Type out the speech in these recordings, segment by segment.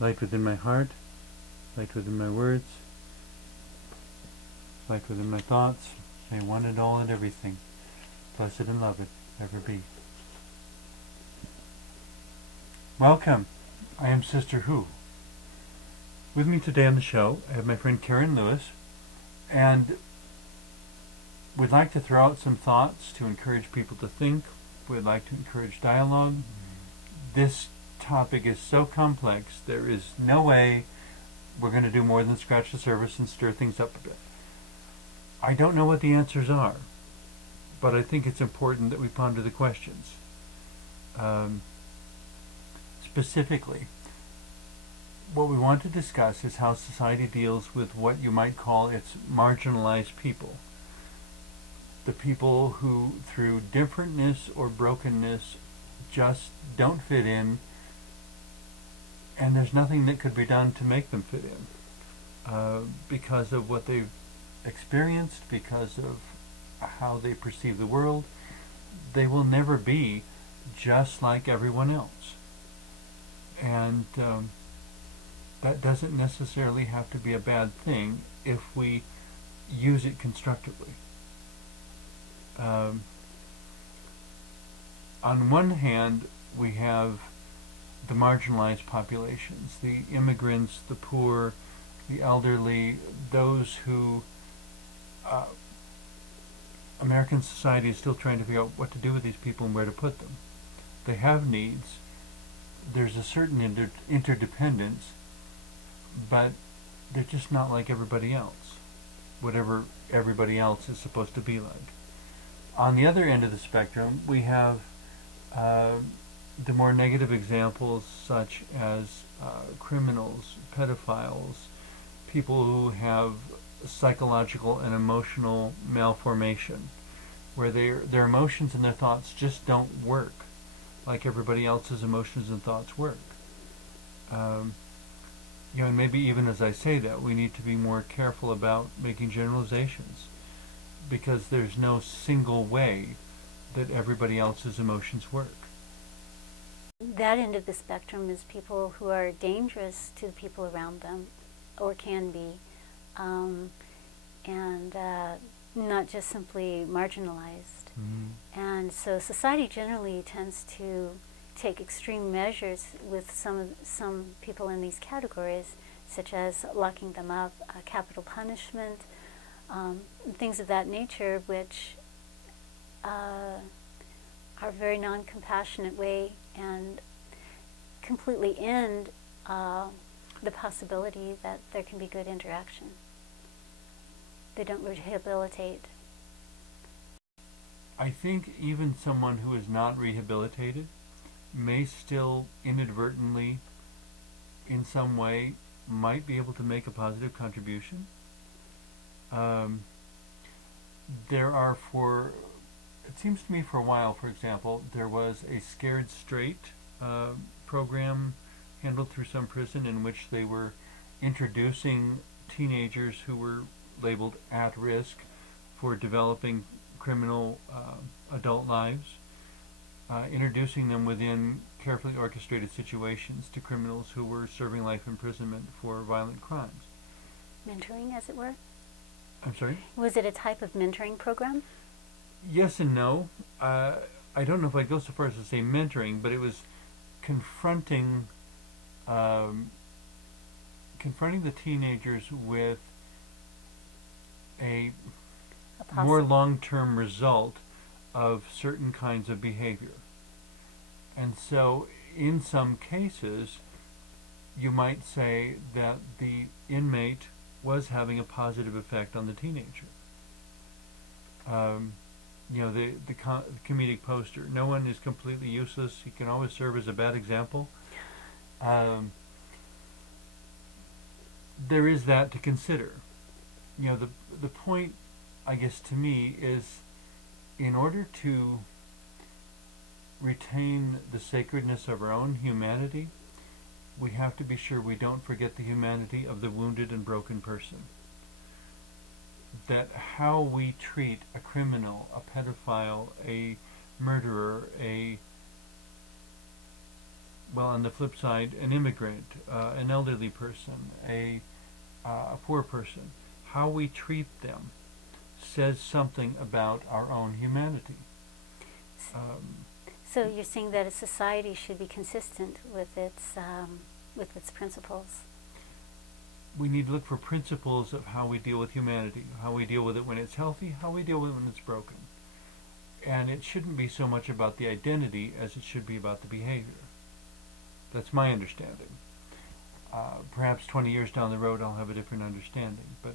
light within my heart, light within my words, light within my thoughts, may one and all and everything, blessed and loved, ever be. Welcome. I am Sister Who. With me today on the show, I have my friend Karen Lewis, and we'd like to throw out some thoughts to encourage people to think. We'd like to encourage dialogue. This topic is so complex, there is no way we're going to do more than scratch the surface and stir things up a bit. I don't know what the answers are, but I think it's important that we ponder the questions. Specifically, what we want to discuss is how society deals with what you might call its marginalized people. The people who, through differentness or brokenness, just don't fit in, and there's nothing that could be done to make them fit in because of what they've experienced, because of how they perceive the world. They will never be just like everyone else. And that doesn't necessarily have to be a bad thing if we use it constructively. On one hand, we have the marginalized populations, the immigrants, the poor, the elderly, those who American society is still trying to figure out what to do with these people and where to put them. They have needs. There's a certain interdependence, but they're just not like everybody else, whatever everybody else is supposed to be like. On the other end of the spectrum, we have the more negative examples, such as criminals, pedophiles, people who have psychological and emotional malformation, where their emotions and their thoughts just don't work like everybody else's emotions and thoughts work. And maybe even as I say that, we need to be more careful about making generalizations, because there's no single way that everybody else's emotions work. That end of the spectrum is people who are dangerous to the people around them, or can be, and not just simply marginalized. Mm-hmm. And so society generally tends to take extreme measures with some people in these categories, such as locking them up, capital punishment, things of that nature, which are a very non-compassionate way and completely end the possibility that there can be good interaction. They don't rehabilitate. I think even someone who is not rehabilitated may still inadvertently, in some way, might be able to make a positive contribution. There are, it seems to me for a while, for example, there was a Scared Straight program handled through some prison in which they were introducing teenagers who were labeled at risk for developing criminal adult lives, introducing them within carefully orchestrated situations to criminals who were serving life imprisonment for violent crimes. Mentoring, as it were? I'm sorry? Was it a type of mentoring program? Yes and no. I don't know if I'd go so far as to say mentoring, but it was confronting the teenagers with a more long-term result of certain kinds of behavior. And so in some cases you might say that the inmate was having a positive effect on the teenager. The comedic poster, no one is completely useless, he can always serve as a bad example. There is that to consider. The point, I guess, to me is, in order to retain the sacredness of our own humanity, we have to be sure we don't forget the humanity of the wounded and broken person. That how we treat a criminal, a pedophile, a murderer, well, on the flip side, an immigrant, an elderly person, a poor person, how we treat them says something about our own humanity. So you're saying that a society should be consistent with its principles. We need to look for principles of how we deal with humanity, how we deal with it when it's healthy, how we deal with it when it's broken. And it shouldn't be so much about the identity as it should be about the behavior. That's my understanding. Perhaps 20 years down the road I'll have a different understanding. But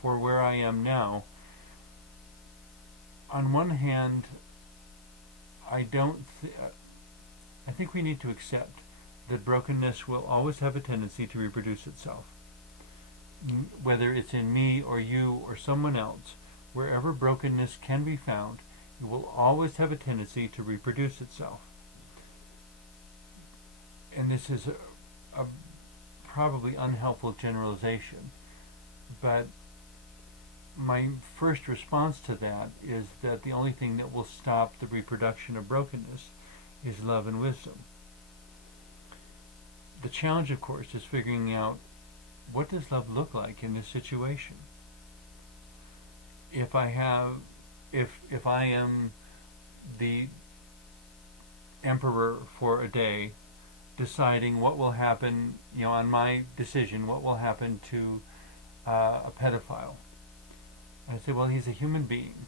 for where I am now, on one hand, I think we need to accept that brokenness will always have a tendency to reproduce itself. Whether it's in me or you or someone else, wherever brokenness can be found, it will always have a tendency to reproduce itself. And this is a probably unhelpful generalization, but my first response to that is that the only thing that will stop the reproduction of brokenness is love and wisdom. The challenge, of course, is figuring out, what does love look like in this situation? If I am the emperor for a day, deciding what will happen, on my decision, what will happen to a pedophile, I say, well, he's a human being.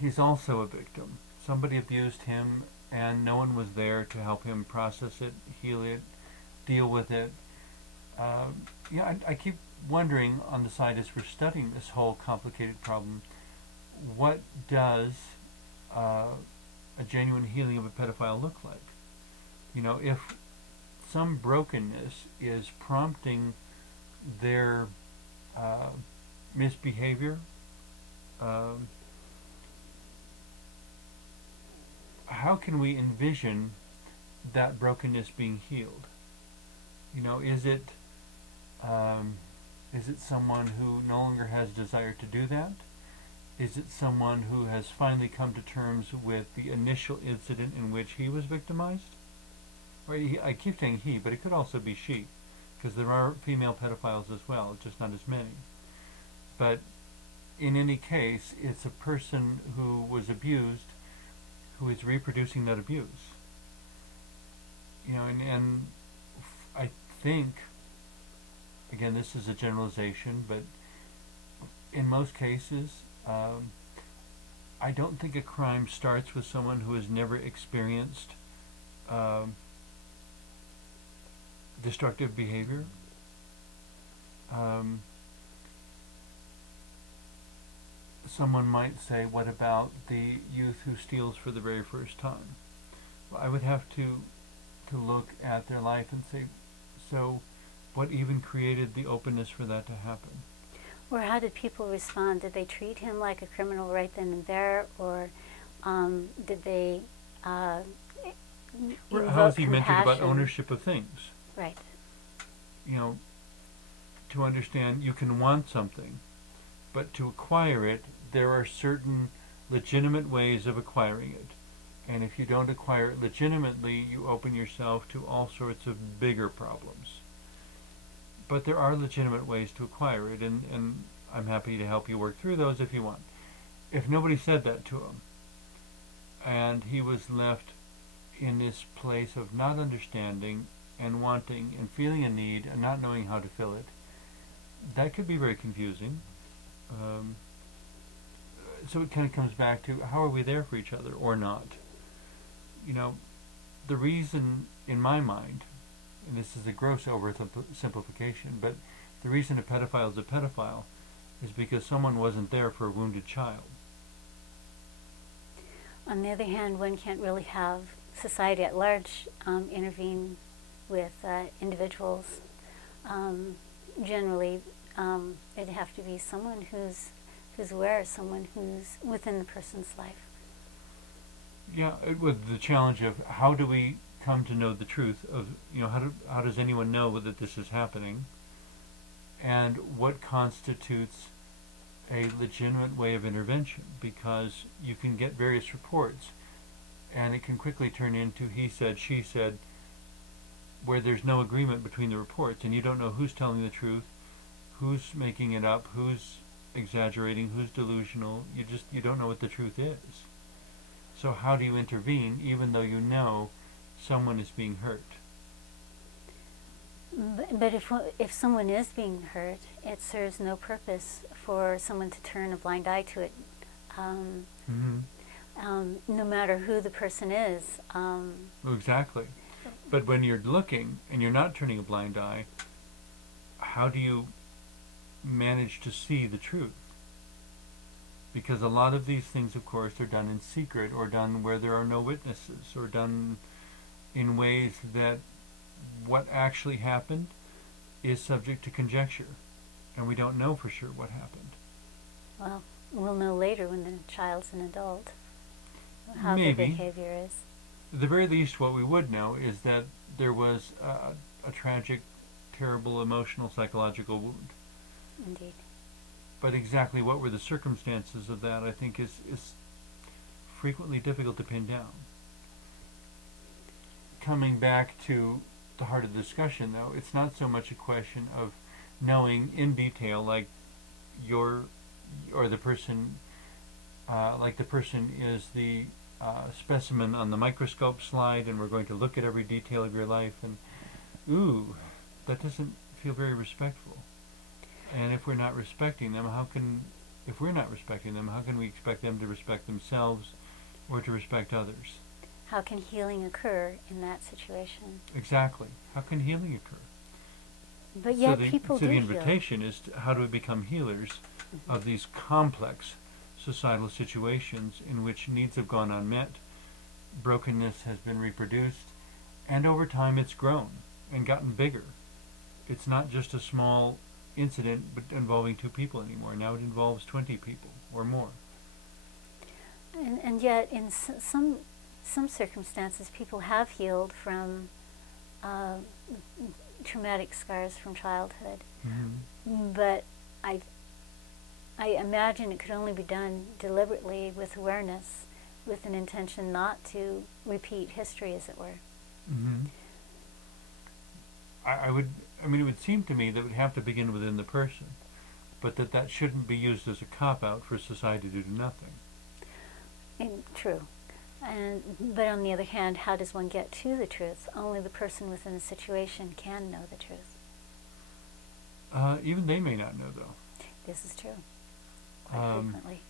He's also a victim. Somebody abused him, and no one was there to help him process it, heal it, deal with it. I keep wondering, on the side as we're studying this whole complicated problem, what does a genuine healing of a pedophile look like? If some brokenness is prompting their misbehavior, how can we envision that brokenness being healed? Is it someone who no longer has desire to do that? Is it someone who has finally come to terms with the initial incident in which he was victimized? Or I keep saying he, but it could also be she, because there are female pedophiles as well, just not as many. But in any case, it's a person who was abused who is reproducing that abuse. And I think, again, this is a generalization, but in most cases, I don't think a crime starts with someone who has never experienced destructive behavior. Someone might say, what about the youth who steals for the very first time? Well, I would have to look at their life and say, so what even created the openness for that to happen? Or how did people respond? Did they treat him like a criminal right then and there, or did they How is he mentored about ownership of things? Right. To understand you can want something, but to acquire it, there are certain legitimate ways of acquiring it. And if you don't acquire it legitimately, you open yourself to all sorts of bigger problems. But there are legitimate ways to acquire it, and I'm happy to help you work through those if you want. If nobody said that to him, and he was left in this place of not understanding and wanting and feeling a need and not knowing how to fill it, that could be very confusing. So it kind of comes back to, how are we there for each other or not? The reason, in my mind, and this is a gross oversimplification, but the reason a pedophile is a pedophile is because someone wasn't there for a wounded child. On the other hand, one can't really have society at large intervene with individuals. Generally, it'd have to be someone who's aware, someone who's within the person's life. Yeah, with the challenge of, how do we come to know the truth of, how does anyone know that this is happening, and what constitutes a legitimate way of intervention? Because you can get various reports, And it can quickly turn into he said, she said, where there's no agreement between the reports, and you don't know who's telling the truth, who's making it up, who's exaggerating, who's delusional. You don't know what the truth is. So how do you intervene even though you know someone is being hurt? But if someone is being hurt, it serves no purpose for someone to turn a blind eye to it. No matter who the person is. Exactly. But when you're looking and you're not turning a blind eye, how do you manage to see the truth? Because a lot of these things, of course, are done in secret, or done where there are no witnesses, or done in ways that what actually happened is subject to conjecture, and we don't know for sure what happened. Well, we'll know later when the child's an adult how Maybe. the behavior is. At the very least, what we would know is that there was a tragic, terrible, emotional, psychological wound. Indeed. But exactly what were the circumstances of that, I think, is frequently difficult to pin down. Coming back to the heart of the discussion, though, it's not so much a question of knowing in detail, like the person is the specimen on the microscope slide, and we're going to look at every detail of your life, and ooh, that doesn't feel very respectful. And if we're not respecting them, how can we expect them to respect themselves or to respect others? How can healing occur in that situation? Exactly. How can healing occur? But yet people do So the heal. invitation is how do we become healers of these complex societal situations in which needs have gone unmet, brokenness has been reproduced, and over time it's grown and gotten bigger. It's not just a small incident but involving 2 people anymore. Now it involves 20 people or more. And yet in some circumstances people have healed from traumatic scars from childhood. But I imagine it could only be done deliberately with awareness, with an intention not to repeat history, as it were. It would seem to me that it would have to begin within the person, but that shouldn't be used as a cop-out for society to do nothing. True. But on the other hand, how does one get to the truth? Only the person within the situation can know the truth. Even they may not know, though. This is true. Quite frequently.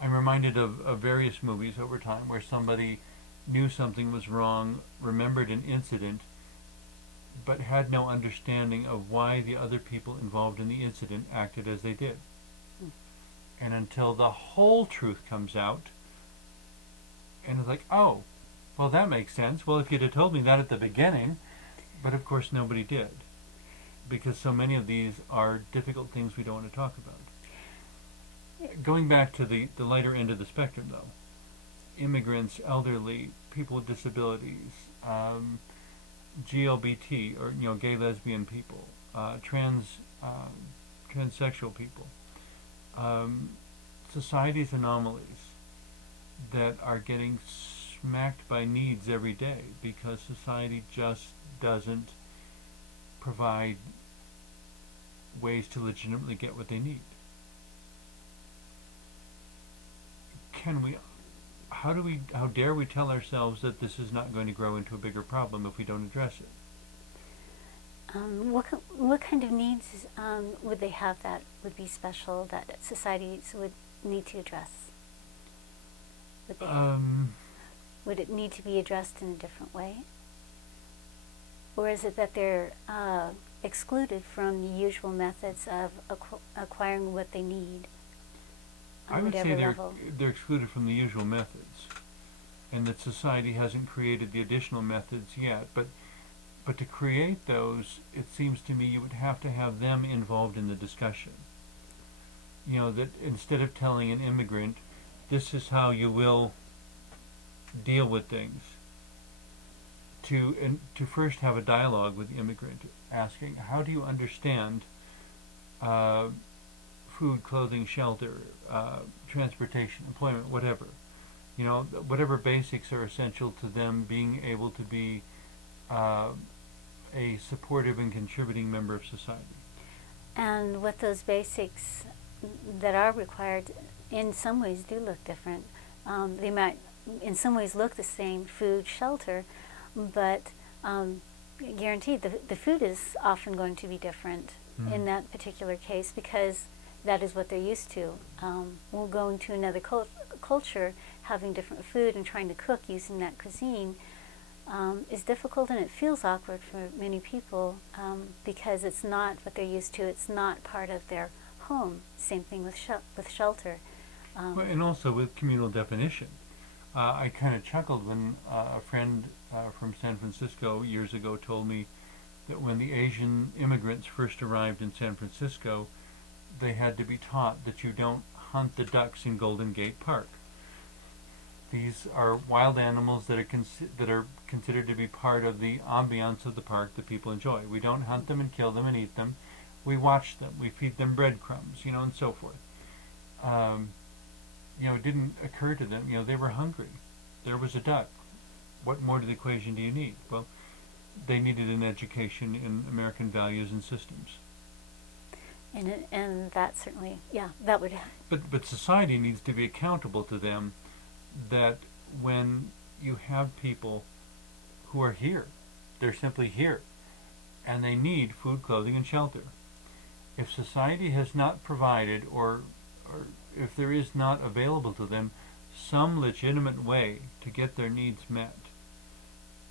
I'm reminded of various movies over time where somebody knew something was wrong, remembered an incident, but had no understanding of why the other people involved in the incident acted as they did. And until the whole truth comes out, and it's like, oh, well, that makes sense. Well, if you'd have told me that at the beginning, but of course nobody did, because so many of these are difficult things we don't want to talk about. Going back to the lighter end of the spectrum, though, immigrants, elderly, people with disabilities, GLBT, or gay, lesbian people, transsexual people, society's anomalies that are getting smacked by needs every day because society just doesn't provide ways to legitimately get what they need. How dare we tell ourselves that this is not going to grow into a bigger problem if we don't address it? What kind of needs would they have that would be special, that societies would need to address? Would it need to be addressed in a different way? Or is it that they're excluded from the usual methods of acquiring what they need? I would say they're excluded from the usual methods, and that society hasn't created the additional methods yet. But to create those, it seems to me you would have to have them involved in the discussion. That instead of telling an immigrant, this is how you will deal with things, to first have a dialogue with the immigrant, asking, how do you understand food, clothing, shelter, transportation, employment, whatever, You know, whatever basics are essential to them being able to be uh, a supportive and contributing member of society. And what those basics that are required in some ways do look different. They might in some ways look the same, food, shelter, but guaranteed the food is often going to be different in that particular case because that is what they're used to. We'll go into another culture, having different food and trying to cook using that cuisine is difficult, and it feels awkward for many people because it's not what they're used to. It's not part of their home. Same thing with shelter. Well, and also with communal definition. I kind of chuckled when a friend from San Francisco years ago told me that when the Asian immigrants first arrived in San Francisco, they had to be taught that you don't hunt the ducks in Golden Gate Park. These are wild animals that are considered to be part of the ambiance of the park that people enjoy. We don't hunt them and kill them and eat them. We watch them. We feed them breadcrumbs, you know, and so forth. You know, it didn't occur to them. You know, they were hungry. There was a duck. What more to the equation do you need? Well, they needed an education in American values and systems. And that certainly, yeah, that would. But society needs to be accountable to them. That when you have people who are here, they're simply here, and they need food, clothing, and shelter. If society has not provided, or if there is not available to them some legitimate way to get their needs met,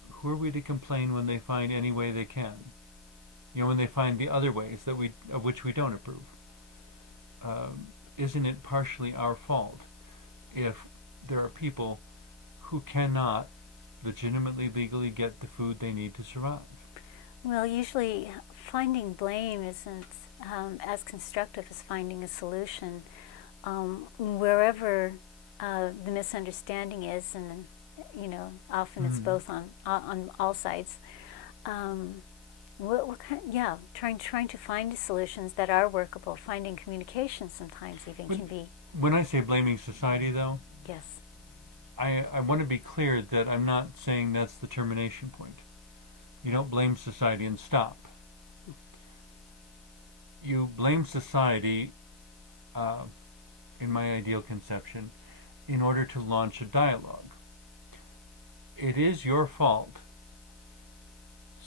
who are we to complain when they find any way they can? You know, when they find the other ways that of which we don't approve. Isn't it partially our fault if there are people who cannot legitimately, legally get the food they need to survive? Well, usually finding blame isn't as constructive as finding a solution. Wherever the misunderstanding is, and you know, often it's both on all sides. What kind? Yeah, trying to find solutions that are workable. Finding communication sometimes even can be. When I say blaming society, though, Yes. I want to be clear that I'm not saying that's the termination point. You don't blame society and stop. You blame society, in my ideal conception, in order to launch a dialogue. It is your fault.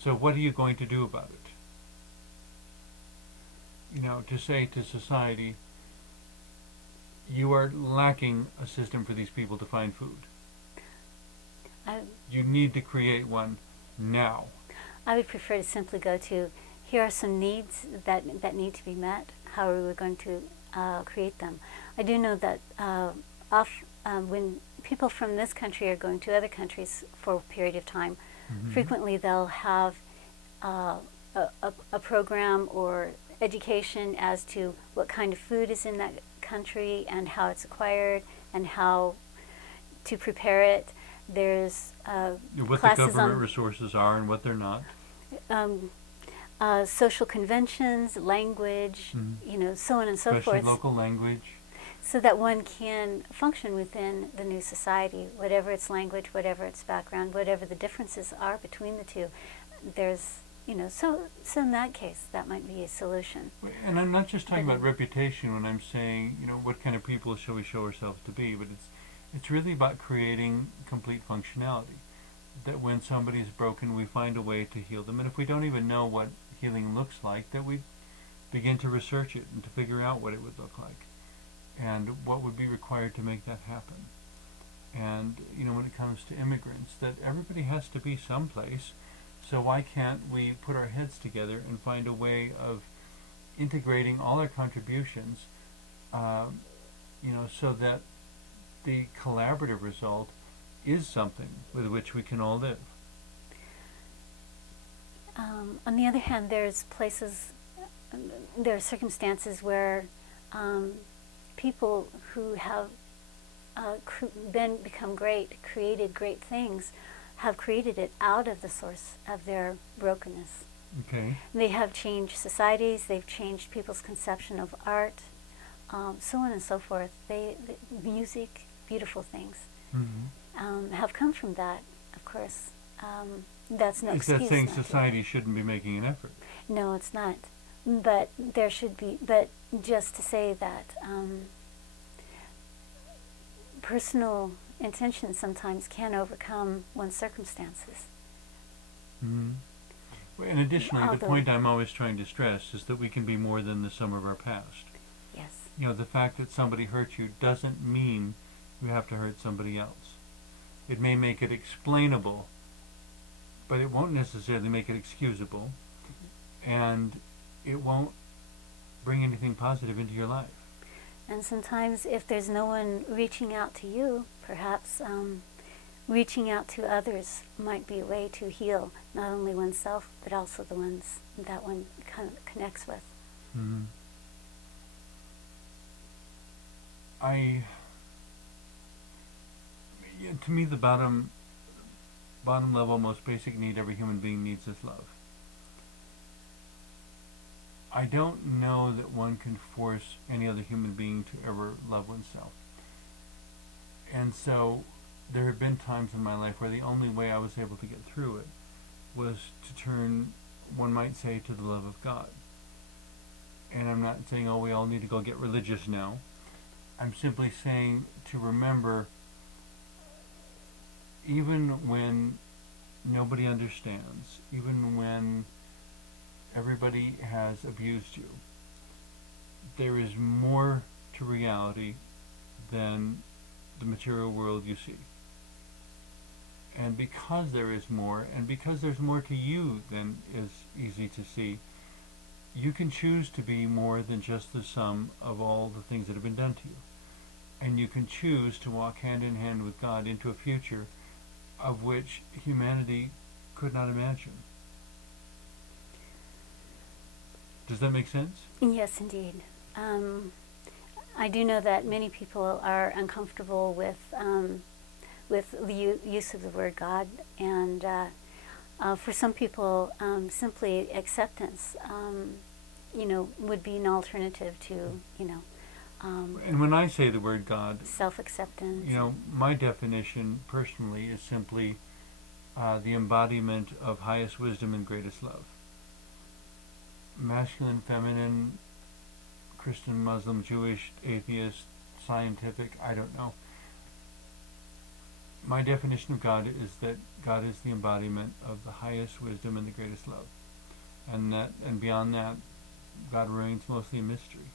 So what are you going to do about it? You know, to say to society, you are lacking a system for these people to find food. You need to create one now. I would prefer to simply go to, here are some needs that need to be met. How are we going to create them? I do know that when people from this country are going to other countries for a period of time, frequently they'll have a program or education as to what kind of food is in that country and how it's acquired and how to prepare it. There's what the government resources are and what they're not. Social conventions, language, you know, so on and so Especially forth. local language. So that one can function within the new society, whatever its language, whatever its background, whatever the differences are between the two. There's, you know, so in that case, that might be a solution. And I'm not just talking about reputation when I'm saying, you know, what kind of people shall we show ourselves to be, but it's really about creating complete functionality. That when somebody is broken, we find a way to heal them. And if we don't even know what healing looks like, that we begin to research it and to figure out what it would look like and what would be required to make that happen. And, you know, when it comes to immigrants, that everybody has to be someplace, so why can't we put our heads together and find a way of integrating all our contributions, you know, so that the collaborative result is something with which we can all live. On the other hand, there's places, there are circumstances where people who have become great, created great things, have created it out of the source of their brokenness. Okay. They have changed societies, they've changed people's conception of art, so on and so forth. Music, beautiful things. have come from that, of course. That's no Is excuse. that saying not society shouldn't be making an effort? No, it's not. But there should be. But just to say that personal intention sometimes can overcome one's circumstances. And additionally, the point I'm always trying to stress is that we can be more than the sum of our past. Yes. You know, the fact that somebody hurt you doesn't mean you have to hurt somebody else. It may make it explainable, but it won't necessarily make it excusable, and it won't bring anything positive into your life. And sometimes if there's no one reaching out to you, perhaps reaching out to others might be a way to heal not only oneself, but also the ones that one connects with. To me, the bottom level, most basic need every human being needs is love. I don't know that one can force any other human being to ever love oneself. And so there have been times in my life where the only way I was able to get through it was to turn, one might say, to the love of God. And I'm not saying, oh, we all need to go get religious now. I'm simply saying to remember, even when nobody understands, even when everybody has abused you, there is more to reality than the material world you see. And because there is more, and because there's more to you than is easy to see, you can choose to be more than just the sum of all the things that have been done to you. And you can choose to walk hand in hand with God into a future of which humanity could not imagine. Does that make sense? Yes, indeed. I do know that many people are uncomfortable with the use of the word God, and for some people, simply acceptance, would be an alternative to, and when I say the word God, self-acceptance. My definition personally is simply the embodiment of highest wisdom and greatest love. Masculine, feminine, Christian, Muslim, Jewish, atheist, scientific, I don't know. My definition of God is that God is the embodiment of the highest wisdom and the greatest love. And beyond that, God remains mostly a mystery.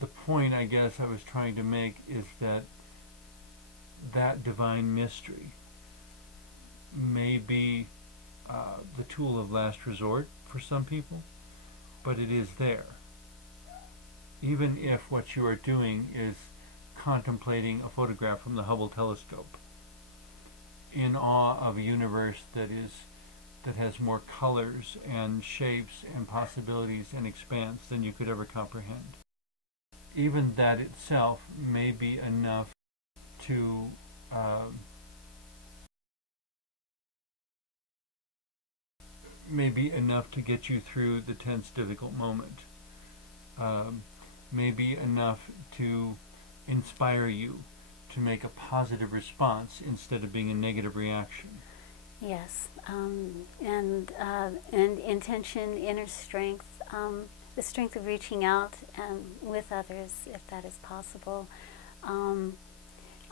The point, I guess, I was trying to make is that divine mystery may be the tool of last resort for some people, but it is there. Even if what you are doing is contemplating a photograph from the Hubble telescope, in awe of a universe that has more colors and shapes and possibilities and expanse than you could ever comprehend. Even that itself may be enough to get you through the tense, difficult moment. May be enough to inspire you to make a positive response instead of being a negative reaction. Yes, and intention, inner strength, the strength of reaching out and with others, if that is possible. It's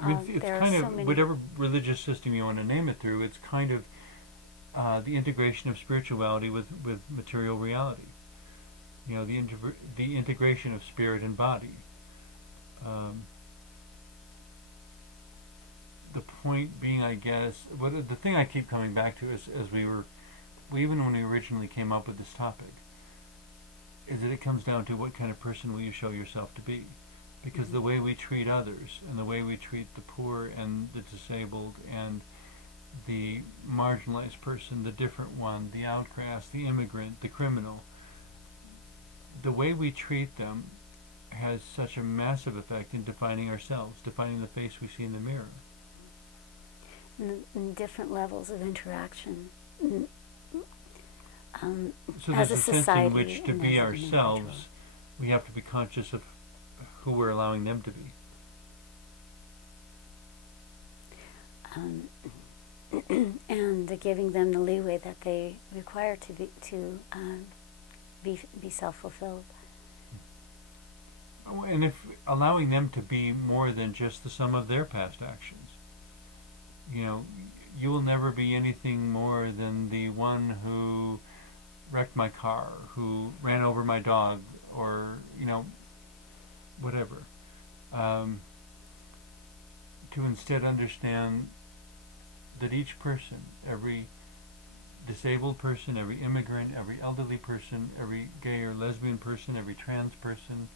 kind of, whatever religious system you want to name it through, it's kind of the integration of spirituality with material reality. The integration of spirit and body. The point being, I guess, the thing I keep coming back to is, even when we originally came up with this topic, is that it comes down to what kind of person will you show yourself to be. Because the way we treat others, and the way we treat the poor and the disabled and the marginalized person, the different one, the outcast, the immigrant, the criminal, the way we treat them has such a massive effect in defining ourselves, defining the face we see in the mirror. In different levels of interaction. So there's a sense in which to be ourselves, we have to be conscious of who we're allowing them to be. and giving them the leeway that they require to be self-fulfilled. Oh, and if allowing them to be more than just the sum of their past actions. You know, you will never be anything more than the one who wrecked my car, who ran over my dog, or, you know, whatever. To instead understand that each person, every disabled person, every immigrant, every elderly person, every gay or lesbian person, every trans person,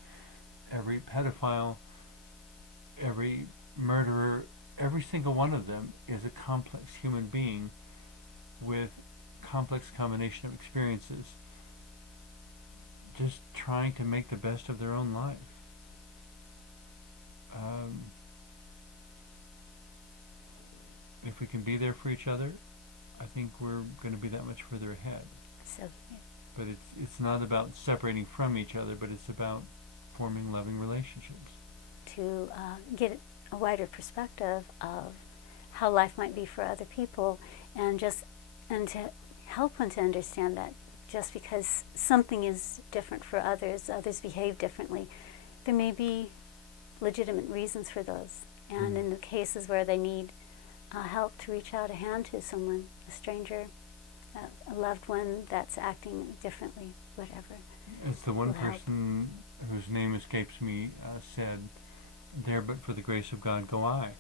every pedophile, every murderer, every single one of them is a complex human being with complex combination of experiences, just trying to make the best of their own life. If we can be there for each other, I think we're going to be that much further ahead. So, But it's not about separating from each other, but it's about forming loving relationships. to get a wider perspective of how life might be for other people, and to help one to understand that just because something is different for others, others behave differently, there may be legitimate reasons for those. And in the cases where they need help, to reach out a hand to someone, a stranger, a loved one that's acting differently, whatever. As the one will help. person whose name escapes me said, "There but for the grace of God go I."